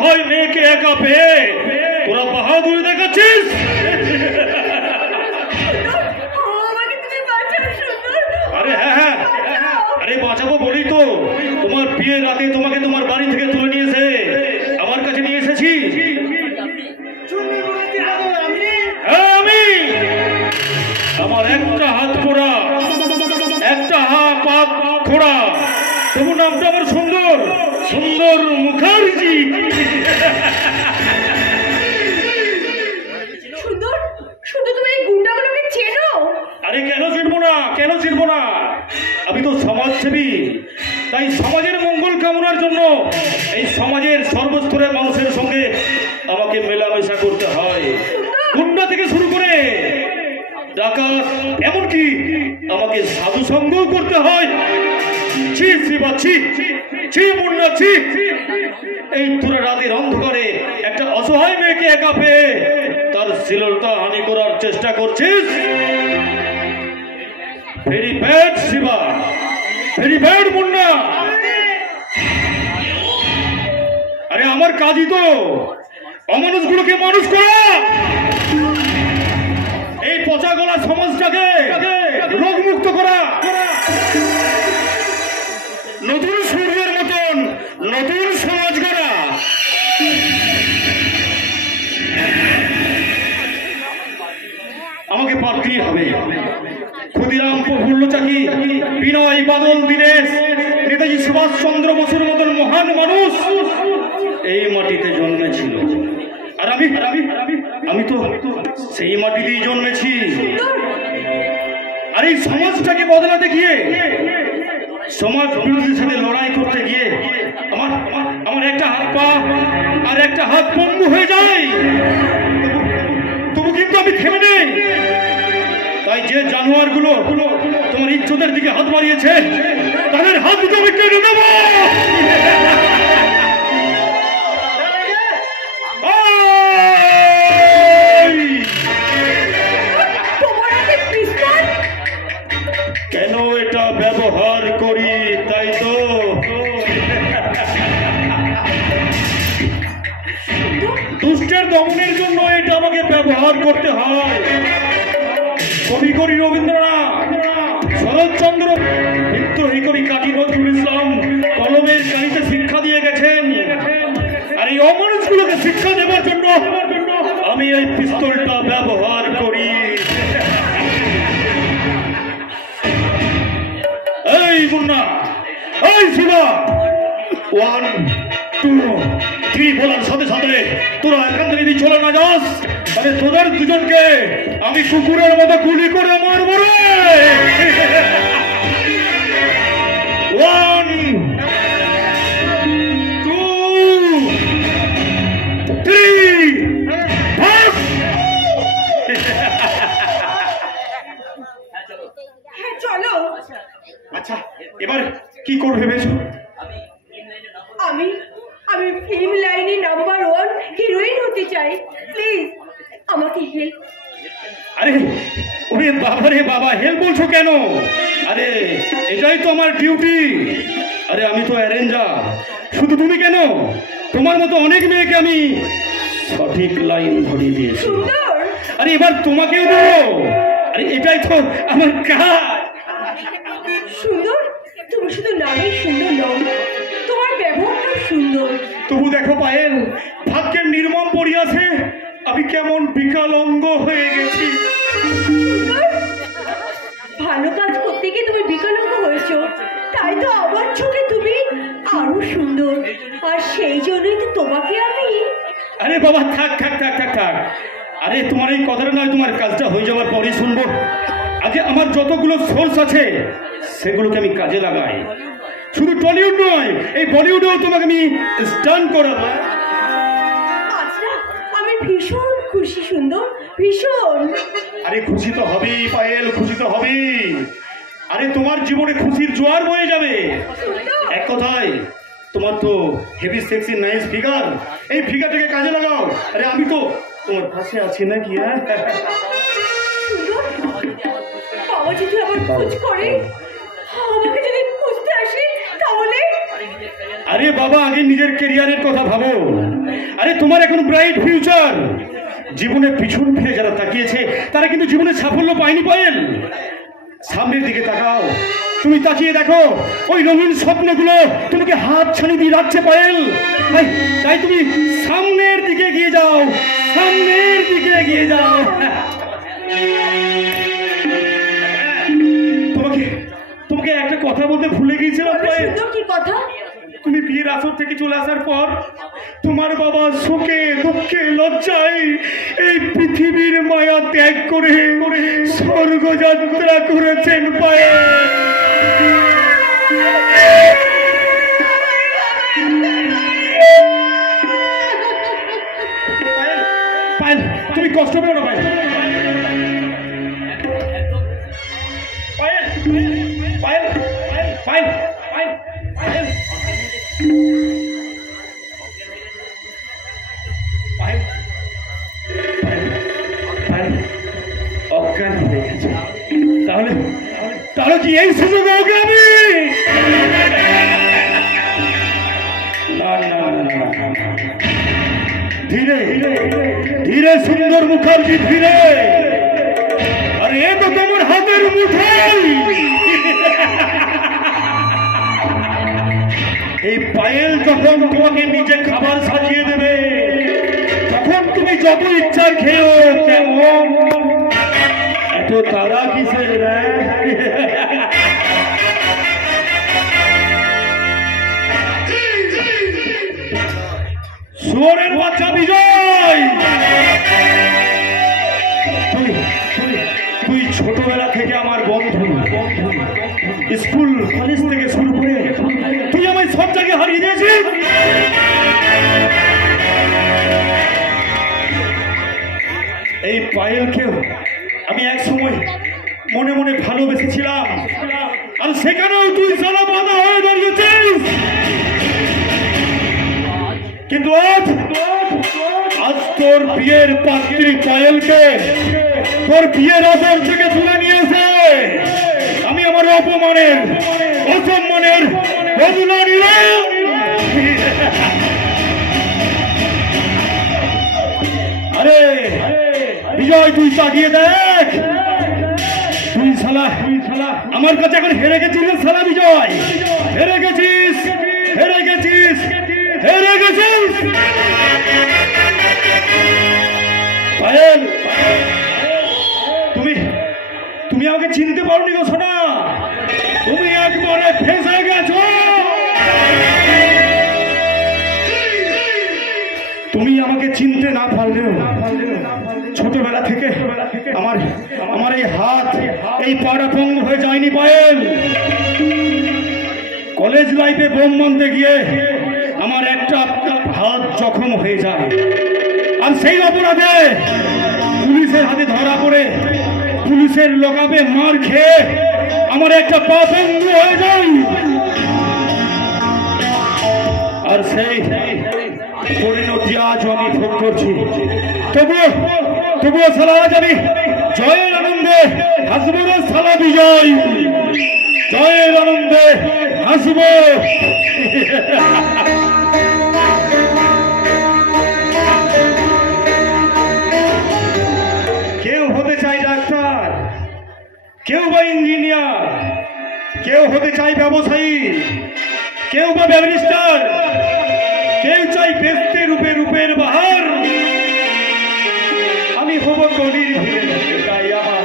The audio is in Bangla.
অসহায় মেয়েকে একা পেয়ে তোরা বাহাদুরি দেখাচ্ছিস? আরে হ্যাঁ, আরে বাঁচাবো বলি তো তোমার বিয়ের রাতে তোমাকে তোমার বাড়ি থেকে তুলে নিয়েছে আমার কাছে নিয়ে এসেছি। আমি আমার একটা হাত খোড়া, একটা পা খোড়া, তবু নামটা আমার সুন্দর সুন্দর মুখার্জি। আরে কেন চিনবো না, কেন চিনবো না? আমি তো সমাজসেবী, তাই সমাজের মঙ্গল কামনার জন্য এই সমাজের সর্বস্তরের মানুষের সঙ্গে আমাকে মেলামেশা করতে হয়। গুন্ডা থেকে শুরু করে ডাকাত, এমনকি আমাকে সাধু সঙ্গও করতে হয়। ছি ছি বাচ্ছি, ছি মুন্না ছি। এই তোরা রাতের অন্ধকারে একটা অসহায় মেয়েকে একা পেয়ে তার শ্লীলতা হানি করার চেষ্টা করছিস। Very bad Shiba, very bad Munna. আরে আমার কাজই তো অমানুষগুলোকে মানুষ করা, এই পচা গলা সমাজটাকে রোগমুক্ত করা, নতুন সূর্যের মতন নতুন সমাজ গড়া। আমাকে পারতেই হবে। ক্ষুদিরাম প্রফুল্ল চাকি, বিনয় বাদল দীনেশ, নেতাজি সুভাষচন্দ্র বসুর মতন মহান মানুষ এই মাটিতে জন্মেছিল। আর আমি তো সেই মাটিতেই জন্মেছি। আর এই সমাজটাকে বদলাতে গিয়ে, সমাজ বিরোধীদের সাথে লড়াই করতে গিয়ে আমার একটা হাত পা আর একটা হাত পঙ্গু হয়ে যায়। তবু কিন্তু আমি থেমে নেই। তাই যে জানোয়ারগুলো তোমার ইজ্জতের দিকে হাত বাড়িয়েছে তাদের হাত দুটো আমি কেটে দেবো। কেন এটা ব্যবহার করি, তাই তো? দুষ্টের দমনের জন্য এটা আমাকে ব্যবহার করতে হয়। কবিগুরু রবীন্দ্রনাথ, শরৎচন্দ্র, বিদ্রোহী কবি কাজী নজরুল ইসলাম কলমের কালিতে শিক্ষা দিয়ে গেছেন। আর এই অমানুষগুলোকে শিক্ষা দেওয়ার জন্য আমি এই পিস্তলটা ব্যবহার করি। এই মুন্না, এই শিবা, 1 2 3 বলার সাথে সাথে তোরা এখান থেকে যদি চলে না যাস তাহলে তোদের দুজনকে আমি কুকুরের মতো গুলি করে মারবো রে। 1 2 3 চলো। আচ্ছা, এবার কি করবে ভেবেছো? আমি ফিল্ম লাইনে নাম্বার 1 হিরোইন হতে চাই। প্লিজ আমাকে হেল্প। আরে ওরে বাবা রে বাবা, হেল্প বলছো কেন? আরে এটাই তো আমার ডিউটি। আরে আমি তো অ্যারেঞ্জার। শুধু তুমি কেন, তোমার মতো অনেক মেয়েকে আমি সঠিক লাইন ধরিয়ে দিয়েছি। আরে এবার তোমাকেও দেবো। আরে এটাই তো আমার কাজ। সুন্দর? তুমি শুধু নামেই সুন্দর নও, তোমার ব্যবহারটাও সুন্দর। তবু দেখো পায়েল, ভাগ্যের নির্মম পড়িয়াছে, আমি কেমন বিকলাঙ্গ হয়ে গেছি। ভালো কাজ করতে গিয়ে তুমি বিকলাঙ্গ হয়েছো, তাই তো আমার চোখে তুমি আরো সুন্দর। আর সেই জন্যই তো তোমাকে আমি। আরে বাবা থাক থাক থাক থাক থাক। আরে তোমার এই কথাটা নয়, তোমার কাজটা হয়ে যাওয়ার পরেই শুনবো। আগে আমার যতগুলো সোর্স আছে সেগুলোকে আমি কাজে লাগাই। শুধু টলিউড নয়, এই বলিউডেও তোমাকে আমি স্টান্ট করাবো। আচ্ছা, আমি ভীষণ খুশি সুন্দর, ভীষণ। আরে খুশি তো হবেই পায়েল, খুশি তো হবেই। আরে তোমার জীবনে খুশির জোয়ার বয়ে যাবে। এক কথায় তোমার তো হেভি সেক্সি নাইস ফিগার, এই ফিগারটাকে কাজে লাগাও। আরে আমি তো তোমার পাশে আছি নাকি? হ্যাঁ, বাবা যদি আমার খোঁজ করে, আমাকে যদি খুঁজতে আসে তাহলে? আরে আরে বাবা, আগে নিজের ক্যারিয়ারের কথা ভাবো। আরে তোমার এখন ব্রাইট ফিউচার। জীবনে পিছন ফিরে যারা তাকিয়েছে তারা কিন্তু জীবনে সাফল্য পায়নি পায়েল। সামনের দিকে তাকাও, তুমি তাকিয়ে দেখো ওই রঙিন স্বপ্নগুলো তোমাকে হাত ছানি দিয়ে রাখছে পায়েল। তাই তুমি সামনের দিকে এগিয়ে যাও, সামনের দিকে এগিয়ে যাও। তোমাকে একটা কথা বলতে ভুলে গিয়েছিলাম পায়েল। কি কথা? তুমি বিয়ের আসর থেকে চলে আসার পর তোমার বাবা শোকে দুঃখে লজ্জায় এই পৃথিবীর মায়া ত্যাগ করে স্বর্গ যাত্রা করেছেন পায়েল। পায়েল, তুমি কষ্ট পেও না পায়েল। পায়েল, পায়েল, পায়েল, পায়েল, পায়েল, অজ্ঞান হয়ে গেছে। তাহলে কি এই সুযোগ ওকে আমি ধীরে ধীরে সুন্দর মুখার্জি ধীরে। আরে এ তো তোমার হাতের মুঠোই। এই পায়েল যখন তোমাকে নিজে খাবার সাজিয়ে দেবে তখন তুমি যত ইচ্ছা খেও। কেমন এত তারা কিসের? শুয়োরের বাচ্চা বিজয়, তুই ছোটবেলা থেকে আমার বন্ধু। স্কুল কলেজ থেকে শুরু করে তুই আমায় সব জায়গায় হারিয়ে দিয়েছিস। এই পায়েলকেও আমি এক সময় মনে মনে ভালোবেসেছিলাম, আর সেখানেও তুই সালা বাধা হয়ে দাঁড়িয়েছিস। কিন্তু আজ তোর বিয়ের পাত্রী পায়েলকে তোর বিয়ের আসর থেকে তুলে নিয়েছে। আমি আমার অপমানের অসম্মানের বদলা নিলাম। আরে বিজয়, তুই তাকিয়ে দেখ। তুই শালা আমার কাছে এখন হেরে গেছিস। শালা বিজয়, হেরে গেছিস, হেরে গেছিস, হেরে গেছিস। পায়েল, তুমি আমাকে চিনতে পারোনি গো সোনা। তুমি একবারে ফেঁসে গেছো। তুমি আমাকে চিনতে না পারলেও ছোটবেলা থেকে আমার এই হাত এই পাড়া ভঙ্গ হয়ে যায়নি পায়েল। কলেজ লাইফে বোম মানতে গিয়ে আমার একটা হাত জখম হয়ে যায়, আর সেই অপরাধে পুলিশের হাতে ধরা পড়ে পুলিশের লোকাবে মার খেয়ে আমার একটা পা ভঙ্গ হয়ে যায়। আর সেই পরিণতি আজ আমি ভোগ করছি। তবুও সালা আজ আমি জয়ের আনন্দে হাসব না সালা বিজয়, জয়ের আনন্দে হাসব। কেউ হতে চায় ডাক্তার, কেউ বা ইঞ্জিনিয়ার, কেউ হতে চায় ব্যবসায়ী, কেউ বা ব্যারিস্টার, কেউ চাই বেস্তে রূপে রূপের বাহার। আমি হব কলির ভিড়ে, তাই আমার